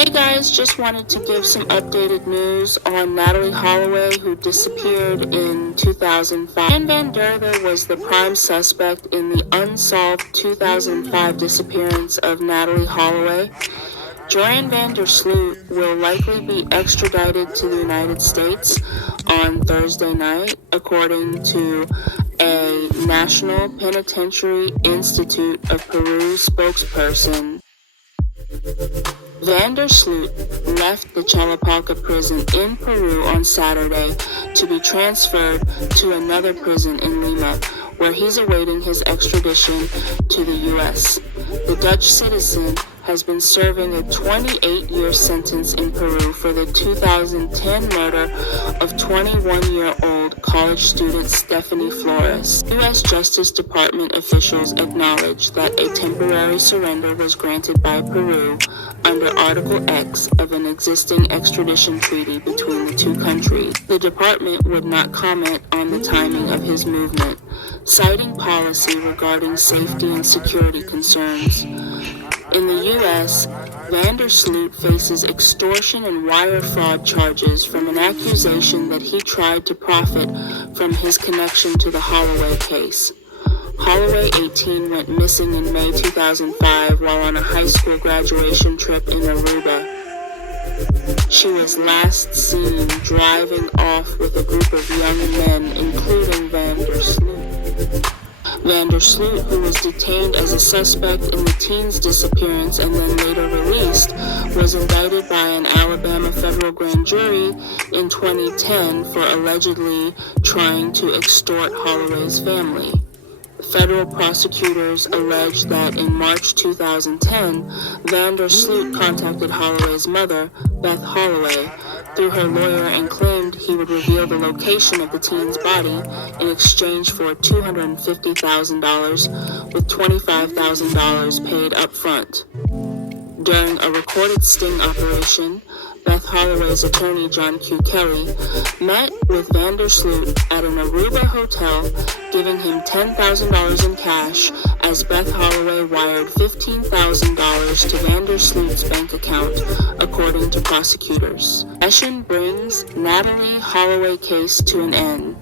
Hey guys, just wanted to give some updated news on Natalee Holloway, who disappeared in 2005. Jan Van Derther was the prime suspect in the unsolved 2005 disappearance of Natalee Holloway. Joran van der Sloot will likely be extradited to the United States on Thursday night, according to a National Penitentiary Institute of Peru spokesperson. Van der Sloot left the Chalapaca prison in Peru on Saturday to be transferred to another prison in Lima, where he's awaiting his extradition to the U.S. The Dutch citizen has been serving a 28-year sentence in Peru for the 2010 murder of 21-year-old college student Stephanie Flores. U.S. Justice Department officials acknowledged that a temporary surrender was granted by Peru under Article X of an existing extradition treaty between the two countries. The department would not comment on the timing of his movement, citing policy regarding safety and security concerns. In the U.S., Van der Sloot faces extortion and wire fraud charges from an accusation that he tried to profit from his connection to the Holloway case. Holloway, 18, went missing in May 2005 while on a high school graduation trip in Aruba. She was last seen driving off with a group of young men, including Van der Sloot. Van der Sloot, who was detained as a suspect in the teen's disappearance and then later released, was indicted by an Alabama federal grand jury in 2010 for allegedly trying to extort Holloway's family. Federal prosecutors alleged that in March 2010, Van der Sloot contacted Holloway's mother, Beth Holloway, through her lawyer and claimed he would reveal the location of the teen's body in exchange for $250,000 with $25,000 paid up front. During a recorded sting operation, Beth Holloway's attorney, John Q. Kelly, met with Van der Sloot at an Aruba hotel, giving him $10,000 in cash as Beth Holloway wired $15,000 to Van der Sloot's bank account, according to prosecutors. Session brings Natalee Holloway case to an end.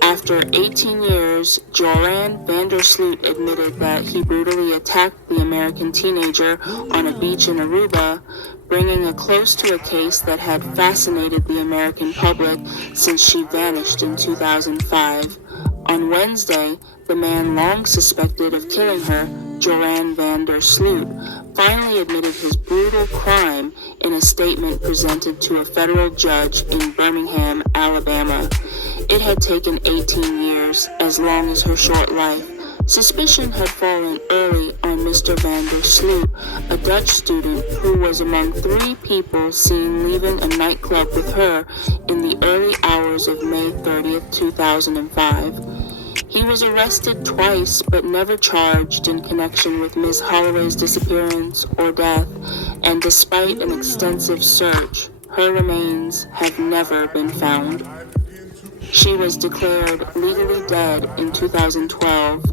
After 18 years, Joran van der Sloot admitted that he brutally attacked the American teenager on a beach in Aruba, bringing a close to a case that had fascinated the American public since she vanished in 2005. On Wednesday, the man long suspected of killing her, Joran van der Sloot, finally admitted his brutal crime in a statement presented to a federal judge in Birmingham, Alabama. It had taken 18 years, as long as her short life. Suspicion had fallen early on Mr. Van der Sloot, a Dutch student who was among 3 people seen leaving a nightclub with her in the early hours of May 30th, 2005. He was arrested twice but never charged in connection with Ms. Holloway's disappearance or death, and despite an extensive search, her remains have never been found. She was declared legally dead in 2012.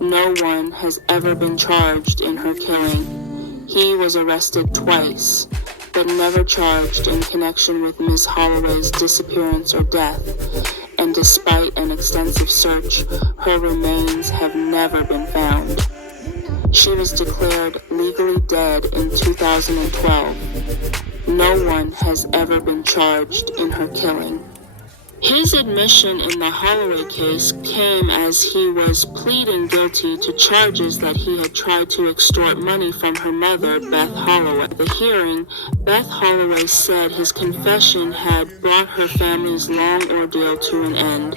No one has ever been charged in her killing. He was arrested twice, but never charged in connection with Ms. Holloway's disappearance or death, and despite an extensive search, her remains have never been found. She was declared legally dead in 2012. No one has ever been charged in her killing. His admission in the Holloway case came as he was pleading guilty to charges that he had tried to extort money from her mother, Beth Holloway. At the hearing, Beth Holloway said his confession had brought her family's long ordeal to an end.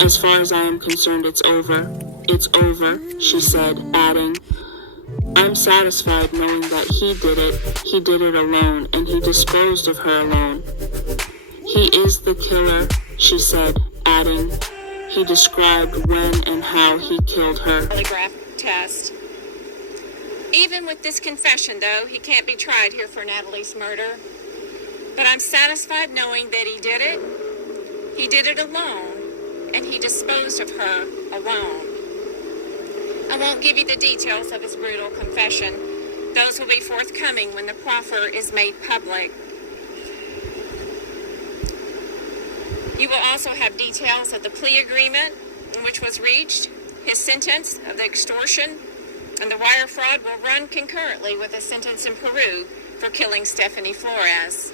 "As far as I am concerned, it's over. It's over," she said, adding, "I'm satisfied knowing that he did it alone, and he disposed of her alone. He is the killer," she said, adding, "He described when and how he killed her." Polygraph test. Even with this confession, though, he can't be tried here for Natalee's murder. But I'm satisfied knowing that he did it. He did it alone, and he disposed of her alone. I won't give you the details of his brutal confession, Those will be forthcoming when the proffer is made public. You will also have details of the plea agreement which was reached, his sentence of the extortion, and the wire fraud will run concurrently with a sentence in Peru for killing Stephanie Flores.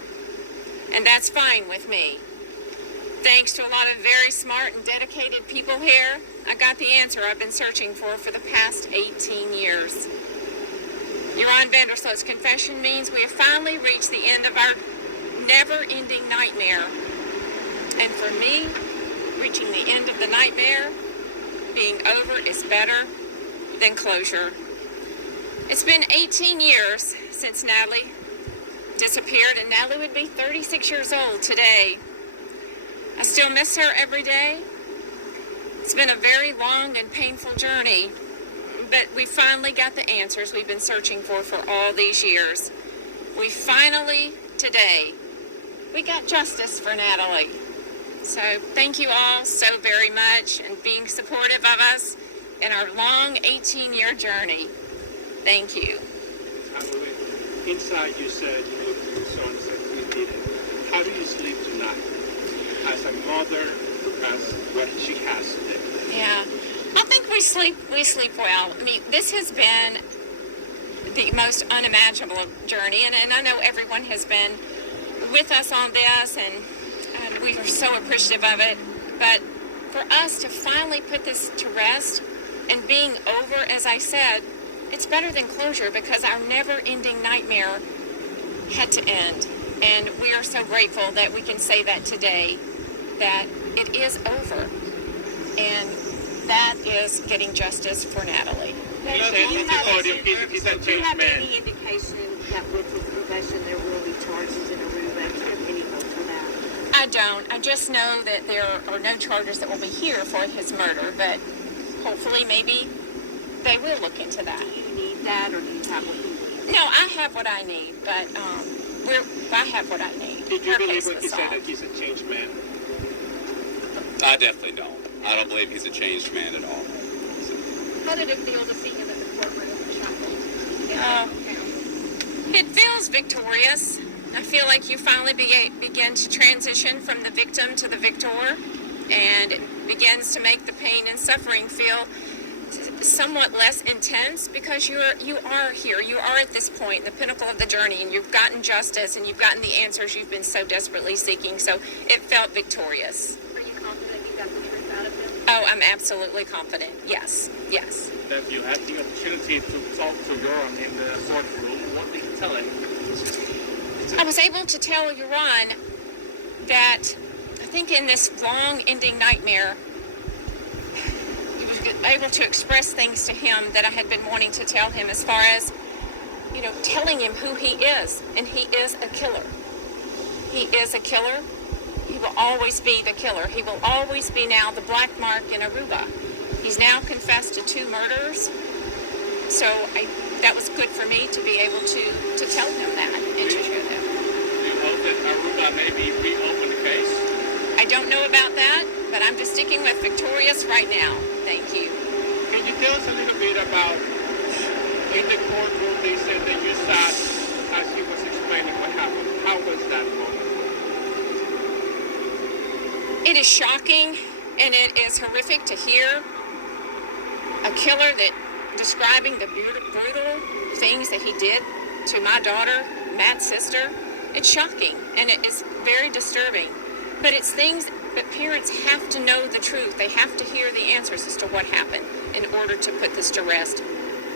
And that's fine with me. Thanks to a lot of very smart and dedicated people here, I got the answer I've been searching for the past 18 years. Joran Vandersloot's confession means we have finally reached the end of our never-ending nightmare. And for me, reaching the end of the nightmare, being over, is better than closure. It's been 18 years since Natalee disappeared, and Natalee would be 36 years old today. I still miss her every day. It's been a very long and painful journey, but we finally got the answers we've been searching for all these years. We finally, today, we got justice for Natalee. So thank you all so very much and being supportive of us in our long 18-year journey. Thank you. Inside you said you looked at your son and said you did it. How do you sleep tonight? As a mother, as what she has today. Yeah, I think we sleep well. I mean, this has been the most unimaginable journey, and I know everyone has been with us on this, and we are so appreciative of it. But for us to finally put this to rest and being over, as I said, it's better than closure because our never-ending nightmare had to end. And we are so grateful that we can say that today, that it is over. And that is getting justice for Natalee. Do you have any indication that with his confession there will be charges in Aruba? Do you have any hope for that? I don't. I just know that there are no charges that will be here for his murder, but hopefully maybe they will look into that. Do you need that, or do you have what you need? No, I have what I need, but I have what I need. Did you Our believe case when was he said solved. that he's a changed man? I definitely don't. I don't believe he's a changed man at all. How did it feel to see him in the courtroom shackled? It feels victorious. I feel like you finally begin to transition from the victim to the victor, and it begins to make the pain and suffering feel somewhat less intense because you are here. You are at this point, the pinnacle of the journey, and you've gotten justice and you've gotten the answers you've been so desperately seeking. So it felt victorious. Are you confident you got the truth out of him? Oh, I'm absolutely confident. Yes. Yes. That you had the opportunity to talk to Joran in the courtroom. What did you tell him? I was able to tell Joran that I think in this long ending nightmare, he was able to express things to him that I had been wanting to tell him, as far as, telling him who he is. And he is a killer. He is a killer. He will always be the killer. He will always be now the black mark in Aruba. He's now confessed to 2 murders. So that was good for me to be able to tell him that and to show him. Do you hope that Aruba maybe reopen the case? I don't know about that, but I'm just sticking with victorious right now. Thank you. Can you tell us a little bit about, in the courtroom they said that you sat as he was explaining what happened. How was that moment? It is shocking and it is horrific to hear a killer that describing the brutal things that he did to my daughter, Matt's sister. It's shocking and it is very disturbing. But it's things that parents have to know the truth. They have to hear the answers as to what happened in order to put this to rest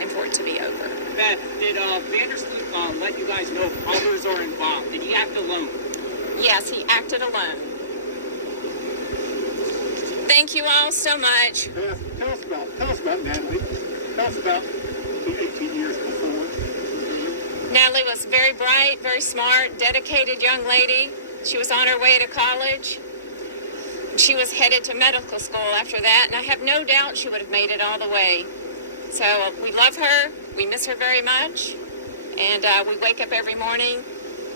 and for it to be over. Beth, did Vandersloot let you guys know if others are involved? Did he act alone? Yes, he acted alone. Thank you all so much. Tell us about Natalee. Tell us about the 18 years before. Natalee was very bright, very smart, dedicated young lady. She was on her way to college. She was headed to medical school after that, and I have no doubt she would have made it all the way. So we love her. We miss her very much. And we wake up every morning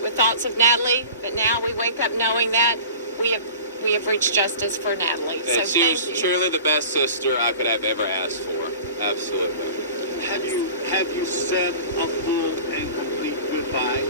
with thoughts of Natalee, but now we wake up knowing that we have reached justice for Natalee. So And she thank was you. truly the best sister I could have ever asked for. Absolutely. Have you said a full and complete goodbye?